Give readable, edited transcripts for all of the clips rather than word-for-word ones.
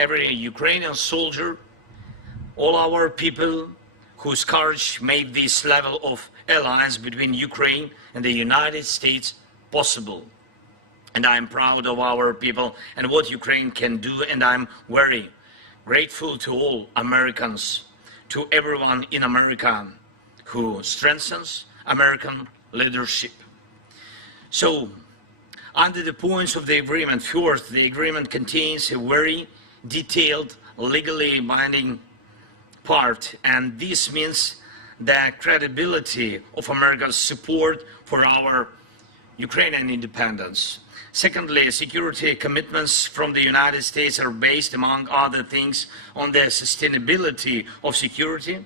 every Ukrainian soldier, all our people whose courage made this level of alliance between Ukraine and the United States possible. And I'm proud of our people and what Ukraine can do, and I'm very grateful to all Americans, to everyone in America who strengthens American leadership. So, under the points of the agreement, first, the agreement contains a very detailed, legally binding part, and this means the credibility of America's support for our Ukrainian independence. Secondly, security commitments from the United States are based, among other things, on the sustainability of security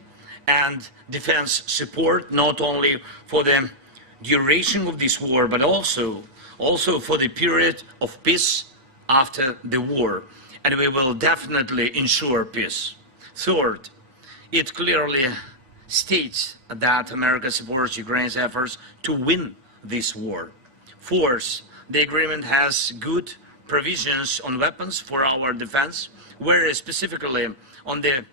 and defense support, not only for the duration of this war, but also for the period of peace after the war. And we will definitely ensure peace. Third, it clearly states that America supports Ukraine's efforts to win this war. Fourth, the agreement has good provisions on weapons for our defense, whereas specifically on the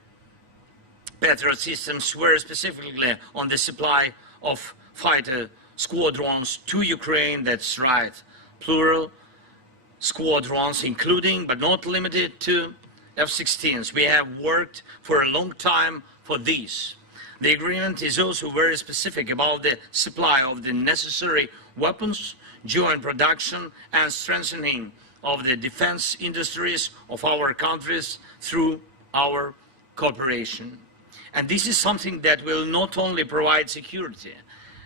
Patriot systems, whereas specifically on the supply of fighter squadrons to Ukraine. That's right, plural squadrons, including but not limited to F-16s. We have worked for a long time for this. The agreement is also very specific about the supply of the necessary weapons, joint production and strengthening of the defense industries of our countries through our cooperation. And this is something that will not only provide security,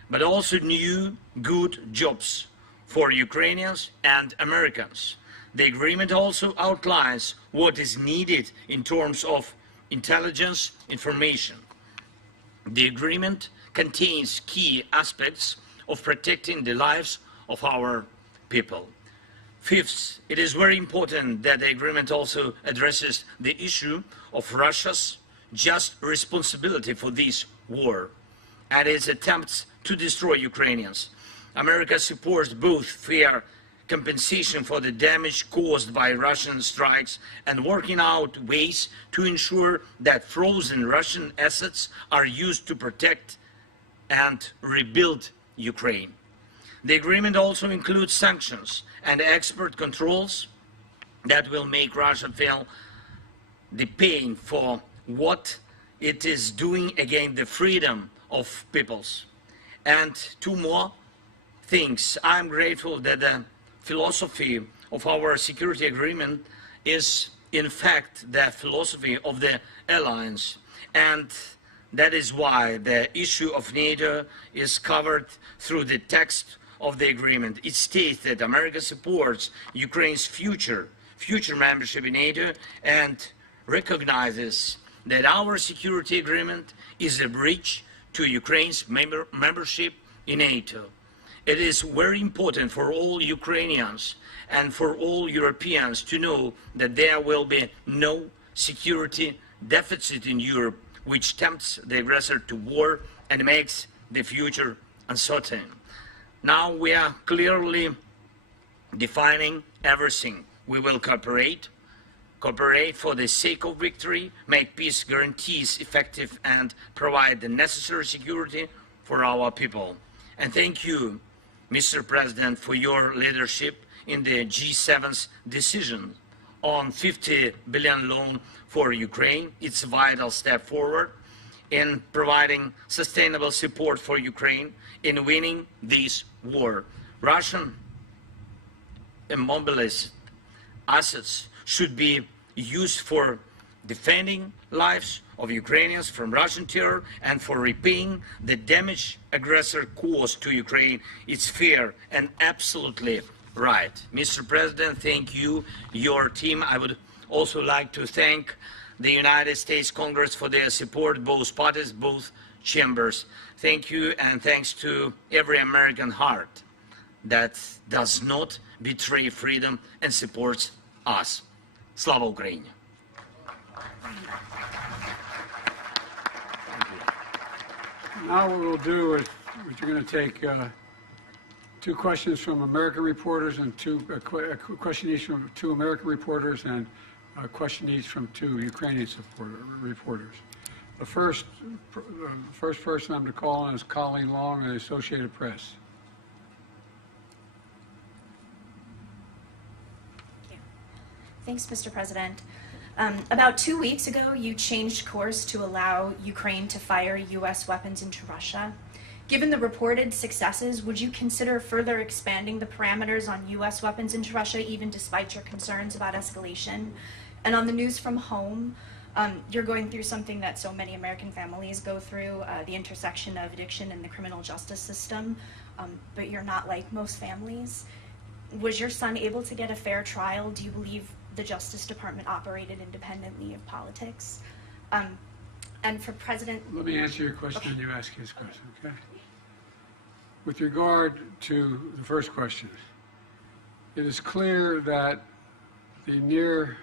but also new, good jobs for Ukrainians and Americans. The agreement also outlines what is needed in terms of intelligence information. The agreement contains key aspects of protecting the lives of our people. Fifth, it is very important that the agreement also addresses the issue of Russia's just responsibility for this war and its attempts to destroy Ukrainians. America supports both fair compensation for the damage caused by Russian strikes and working out ways to ensure that frozen Russian assets are used to protect and rebuild Ukraine. The agreement also includes sanctions and export controls that will make Russia feel the pain for what it is doing against the freedom of peoples. And two more things. I'm grateful that the philosophy of our security agreement is in fact the philosophy of the alliance, and that is why the issue of NATO is covered through the text of the agreement. It states that America supports Ukraine's future membership in NATO and recognizes that our security agreement is a bridge to Ukraine's membership in NATO. It is very important for all Ukrainians and for all Europeans to know that there will be no security deficit in Europe, which tempts the aggressor to war and makes the future uncertain. Now we are clearly defining everything. We will cooperate for the sake of victory, make peace guarantees effective, and provide the necessary security for our people. And thank you, Mr. President, for your leadership in the G7's decision on 50 billion loan for Ukraine. It's a vital step forward in providing sustainable support for Ukraine in winning this war. Russian immobilized assets should be used for defending lives of Ukrainians from Russian terror and for repaying the damage aggressor caused to Ukraine. It's fair and absolutely right. Mr. President, thank you, your team. I would also like to thank the United States Congress for their support, both parties, both chambers. Thank you, and thanks to every American heart that does not betray freedom and supports us. Slava Ukraini! Now what we'll do is we're going to take two questions from American reporters and a question each from two American reporters, and question each from two Ukrainian reporters. The first person I'm to call on is Colleen Long of the Associated Press. Thanks, Mr. President. About 2 weeks ago, you changed course to allow Ukraine to fire U.S. weapons into Russia. Given the reported successes, would you consider further expanding the parameters on U.S. weapons into Russia, even despite your concerns about escalation? And on the news from home, you're going through something that so many American families go through, the intersection of addiction and the criminal justice system, but you're not like most families. Was your son able to get a fair trial? Do you believe the Justice Department operated independently of politics? And for President... Let me answer your question and you ask his question, okay? With regard to the first question, it is clear that the near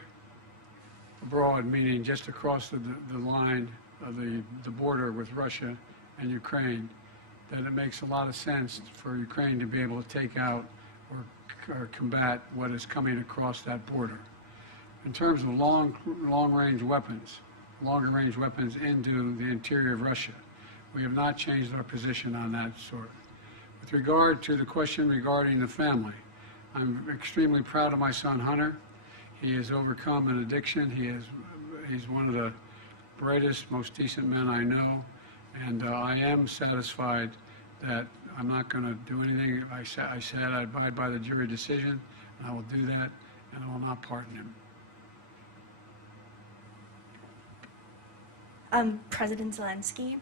abroad, meaning just across the line of the border with Russia and Ukraine, that it makes a lot of sense for Ukraine to be able to take out or combat what is coming across that border. In terms of long-range weapons, longer-range weapons into the interior of Russia, we have not changed our position on that sort. With regard to the question regarding the family, I'm extremely proud of my son Hunter. He has overcome an addiction. He's one of the brightest, most decent men I know, and I am satisfied that I'm not going to do anything. I said I abide by the jury decision, and I will do that, and I will not pardon him. President Zelenskyy,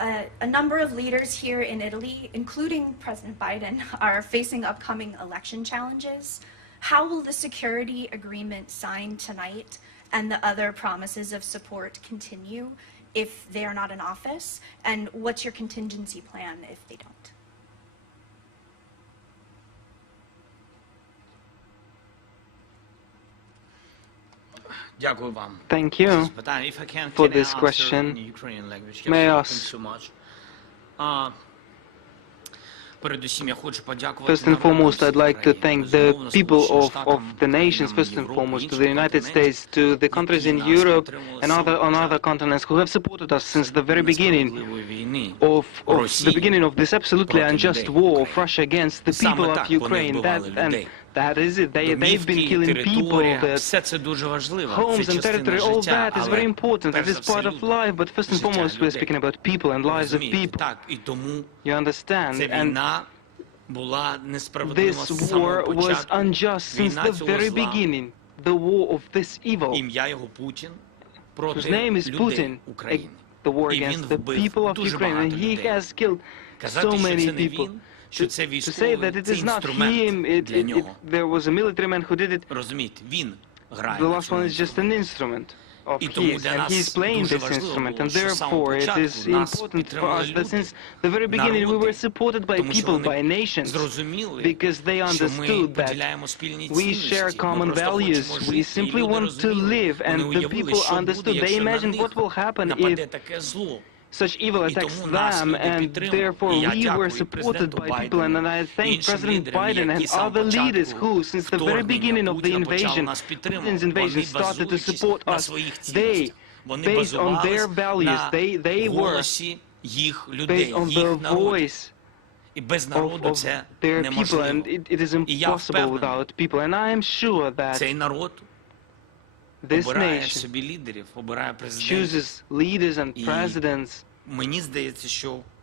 a number of leaders here in Italy, including President Biden, are facing upcoming election challenges. How will the security agreement signed tonight and the other promises of support continue if they are not in office? And what's your contingency plan if they don't? Thank you for this question. May I ask? First and foremost, I'd like to thank the people of the nations, first and foremost, to the United States, to the countries in Europe and on other continents who have supported us since the very beginning of this absolutely unjust war of Russia against the people of Ukraine. That is it. They've been killing people, homes and territory. All that is very important. It is part of life, but first and foremost, we're speaking about people and lives of people. You understand? And this war was unjust since the very beginning. The war of this evil, whose name is Putin, the war against the people of Ukraine, and he has killed so many people. To say that it is not him, there was a military man who did it, the last one is just an instrument of his, and he is playing this instrument, and therefore it is important for us that since the very beginning we were supported by people, by nations, because they understood that we share common values, we simply want to live, and the people understood, they imagined what will happen if such evil attacks them, and therefore we were supported by people, and I thank President Biden and other leaders who, since the very beginning of the invasion, Putin's invasion, started to support us. They, based on their values, they were based on the voice of their people, and it is impossible without people, and I am sure that this nation chooses leaders and presidents,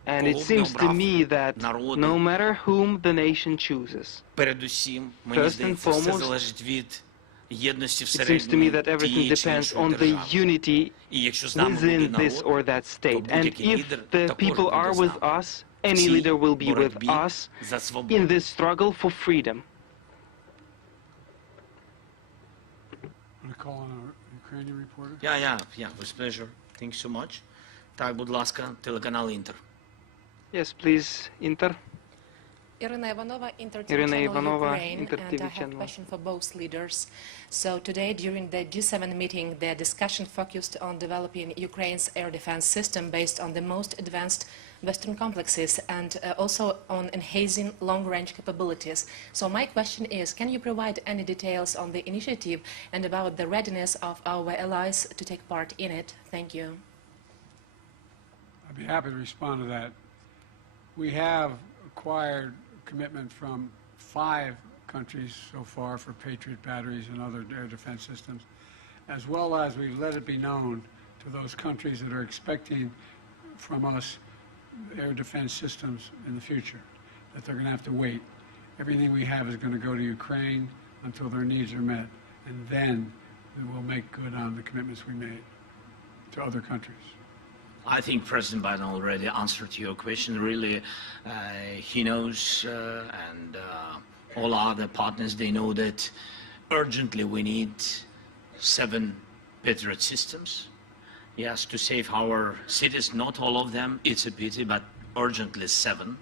and it seems to me that no matter whom the nation chooses, first and foremost, it seems to me that everything depends on the unity within this or that state. And if the people are with us, any leader will be with us in this struggle for freedom. Call on a Ukrainian reporter? Yeah, with pleasure. Thank you so much. Так, будь ласка, телеканал Інтер. Yes, please, Inter. Irina Ivanova, Ukraine, and I have a question for both leaders. So today, during the G7 meeting, the discussion focused on developing Ukraine's air defense system based on the most advanced Western complexes and also on enhancing long-range capabilities. So my question is, can you provide any details on the initiative and about the readiness of our allies to take part in it? Thank you. I'd be happy to respond to that. We have acquired commitment from 5 countries so far for Patriot batteries and other air defense systems, as well as we've let it be known to those countries that are expecting from us air defense systems in the future, that they're going to have to wait. Everything we have is going to go to Ukraine until their needs are met, and then we will make good on the commitments we made to other countries. I think President Biden already answered your question. Really, he knows, and all other partners, they know that urgently we need 7 Patriot systems. Yes, to save our cities, not all of them, it's a pity, but urgently 7.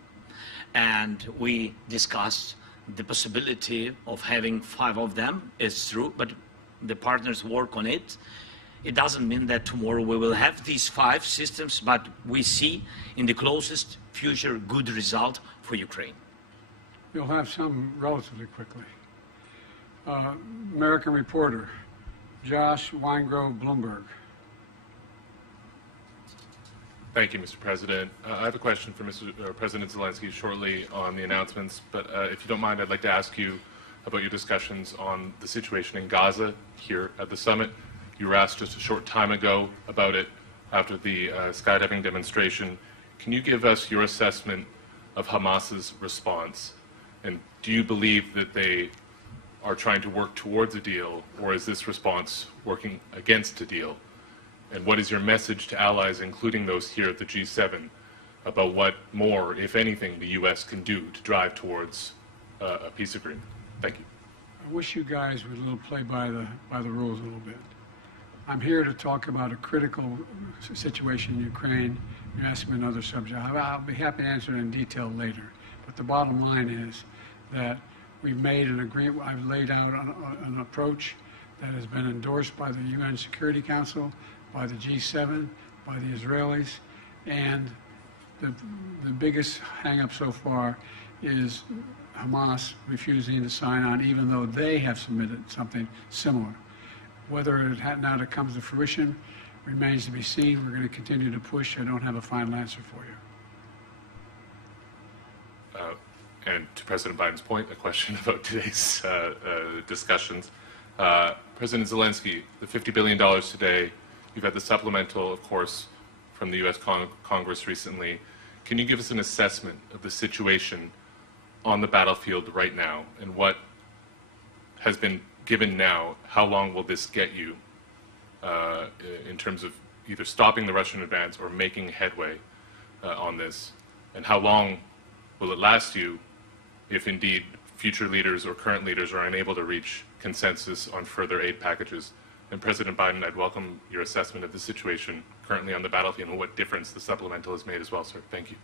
And we discussed the possibility of having 5 of them. It's true, but the partners work on it. It doesn't mean that tomorrow we will have these 5 systems, but we see in the closest future good result for Ukraine. You'll have some relatively quickly. American reporter, Josh Weingrove, Bloomberg. Thank you, Mr. President. I have a question for President Zelenskyy shortly on the announcements, but if you don't mind, I'd like to ask you about your discussions on the situation in Gaza here at the summit. You were asked just a short time ago about it after the skydiving demonstration. Can you give us your assessment of Hamas's response? And do you believe that they are trying to work towards a deal, or is this response working against a deal? And what is your message to allies, including those here at the G7, about what more, if anything, the U.S. can do to drive towards a peace agreement? Thank you. I wish you guys would play by the rules a little bit. I'm here to talk about a critical situation in Ukraine. You asked me another subject. I'll be happy to answer it in detail later. But the bottom line is that we've made an agreement. I've laid out an approach that has been endorsed by the UN Security Council, by the G7, by the Israelis, and the biggest hang-up so far is Hamas refusing to sign on, even though they have submitted something similar. Whether it comes to fruition remains to be seen. We're going to continue to push. I don't have a final answer for you. And to President Biden's point, a question about today's discussions. President Zelenskyy, the $50 billion today, you've had the supplemental, of course, from the U.S. Congress recently. Can you give us an assessment of the situation on the battlefield right now, and what has been given now? How long will this get you in terms of either stopping the Russian advance or making headway on this? And how long will it last you if indeed future leaders or current leaders are unable to reach consensus on further aid packages? And President Biden, I'd welcome your assessment of the situation currently on the battlefield and what difference the supplemental has made as well, sir. Thank you.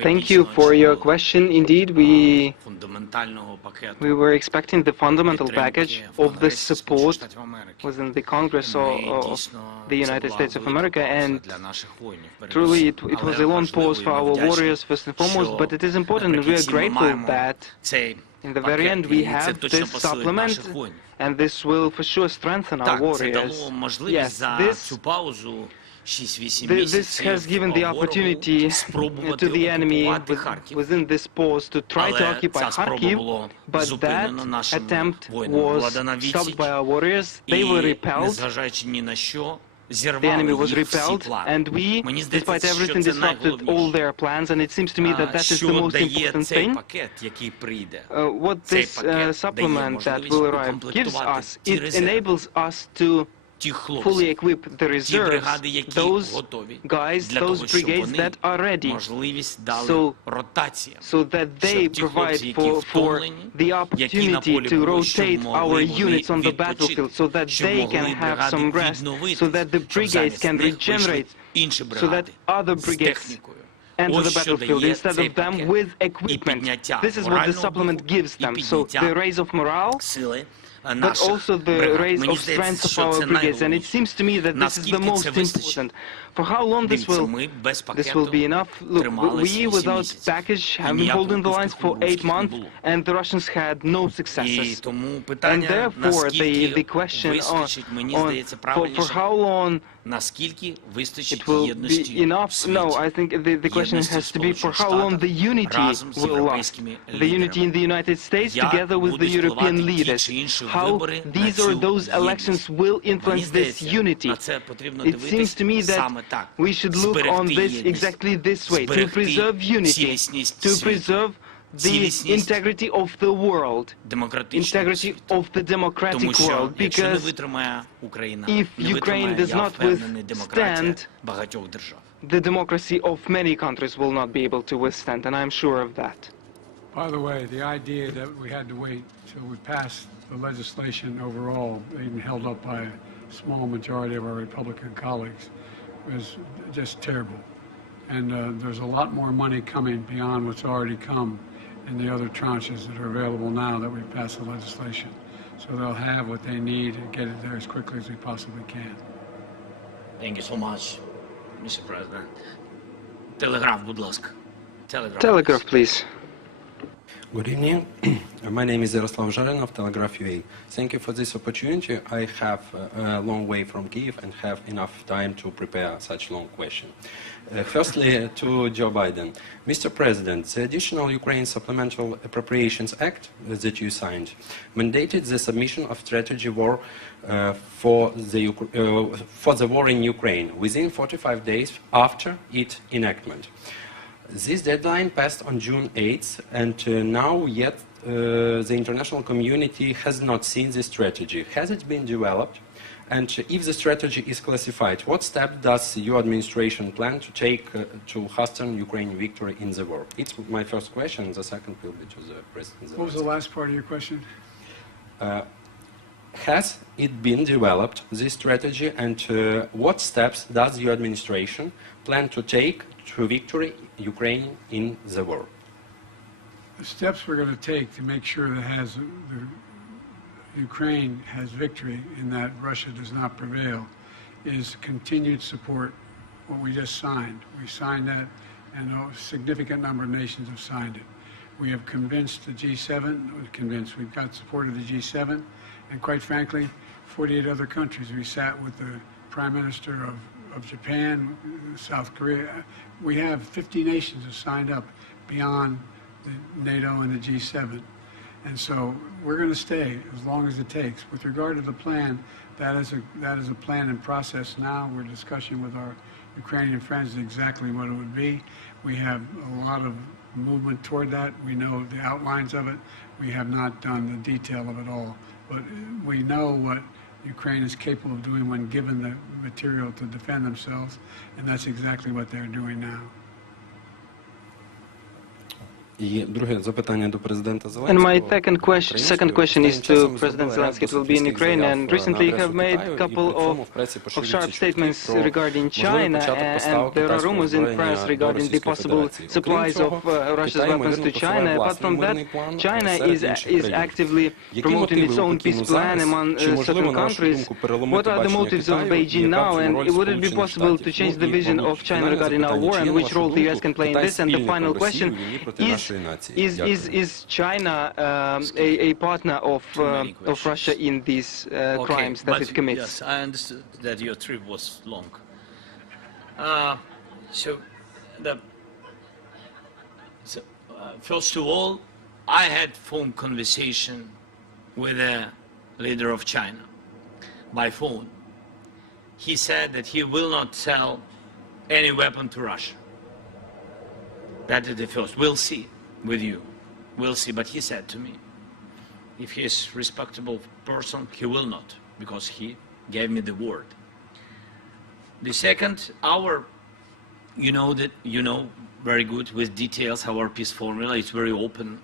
Thank you for your question. Indeed, we were expecting the fundamental package of the support within the Congress of the United States of America, and truly it was a long pause for our warriors first and foremost, but it is important, and we are grateful that in the very end we have this supplement, and this will for sure strengthen our warriors. Yes, this has given the opportunity to the enemy within this pause to try to occupy Kharkiv, but that attempt was stopped by our warriors. They were repelled. The enemy was repelled, and we, despite everything, disrupted all their plans, and it seems to me that that is the most important thing. What this supplement that will arrive gives us, it enables us to fully equip the reserves, those guys, those brigades that are ready, so that they provide for the opportunity to rotate our units on the battlefield, so that they can have some rest, so that the brigades can regenerate, so that other brigades enter the battlefield instead of them with equipment. This is what the supplement gives them. So the raise of morale, but also the raise of strength of our brigades. And it seems to me that this is the most important. For how long this will be enough? Look, we without package have been holding the lines for 8 months, and the Russians had no successes. And therefore, the question for how long it will be enough? No, I think the question has to be for how long the unity will last. The unity in the United States together with the European leaders. How these or those elections will influence this unity. It seems to me that we should look on this exactly this way, to preserve unity, to preserve the integrity of the world, integrity of the democratic world, because if Ukraine does not withstand, the democracy of many countries will not be able to withstand, and I'm sure of that. By the way, the idea that we had to wait till we passed the legislation overall, even held up by a small majority of our Republican colleagues, was just terrible. And there's a lot more money coming beyond what's already come in the other tranches that are available now that we've passed the legislation. So they'll have what they need and get it there as quickly as we possibly can. Thank you so much, Mr. President. Telegraph, будь ласка. Telegraph, please. Good evening. My name is Yaroslav Zharin of Telegraph UA. Thank you for this opportunity. I have a long way from Kyiv and have enough time to prepare such long question. Firstly, to Joe Biden. Mr. President, the additional Ukraine Supplemental Appropriations Act that you signed mandated the submission of strategy war for the war in Ukraine within 45 days after its enactment. This deadline passed on June 8th, and now yet the international community has not seen this strategy. Has it been developed? And if the strategy is classified, what step does your administration plan to take to hasten Ukraine's victory in the war? It's my first question. The second will be to the President. What was the last part of your question? Has it been developed, this strategy, and what steps does your administration plan to take to victory Ukraine in the war? The steps we're going to take to make sure that Ukraine has victory and that Russia does not prevail is continued support, what we just signed. We signed that, and a significant number of nations have signed it. We have convinced the G7, we've got support of the G7, and quite frankly, 48 other countries. We sat with the Prime Minister of Japan, South Korea. We have 50 nations have signed up beyond the NATO and the G7. And so we're going to stay as long as it takes. With regard to the plan, that is a plan in process now. We're discussing with our Ukrainian friends exactly what it would be. We have a lot of movement toward that. We know the outlines of it. We have not done the detail of it all. But we know what Ukraine is capable of doing when given the material to defend themselves, and that's exactly what they're doing now. And my second question is to President Zelenskyy. It will be in Ukraine, and recently you have made a couple of sharp statements regarding China, and there are rumors in press regarding the possible supplies of Russia's weapons to China. Apart from that, China is actively promoting its own peace plan among certain countries. What are the motives of Beijing now, and would it be possible to change the vision of China regarding our war, and which role the US can play in this? And the final question is China a partner of Russia in these crimes that it commits? Yes, I understood that your trip was long. First of all, I had phone conversation with the leader of China by phone. He said that he will not sell any weapon to Russia. That is the first. We'll see. With you, we'll see. But he said to me, if he is a respectable person, he will not, because he gave me the word. The second, you know very good with details our peace formula is very open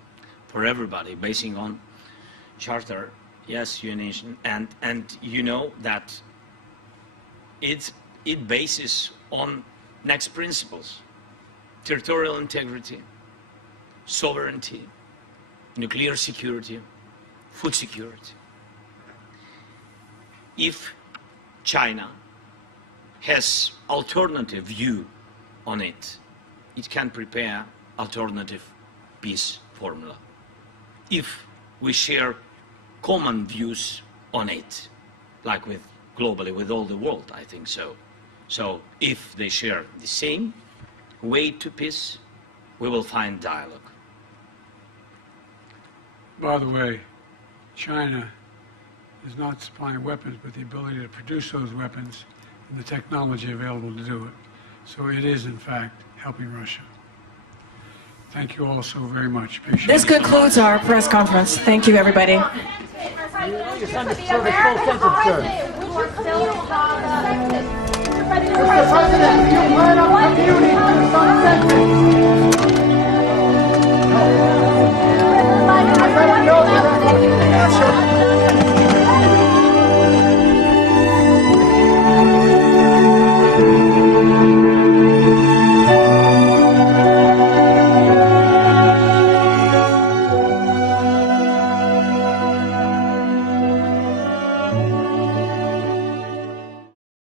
for everybody, basing on charter, yes, UN, and you know that it bases on next principles: territorial integrity, sovereignty, nuclear security, food security. If China has alternative view on it, it can prepare alternative peace formula. If we share common views on it, like with globally with all the world, I think so. So if they share the same way to peace, we will find dialogue. By the way, China is not supplying weapons, but the ability to produce those weapons and the technology available to do it. So it is, in fact, helping Russia. Thank you all so very much. Appreciate This it. concludes our press conference. Thank you, everybody. Your Sunday service full sentence, sir. Mr. President, you led up community to some sentence.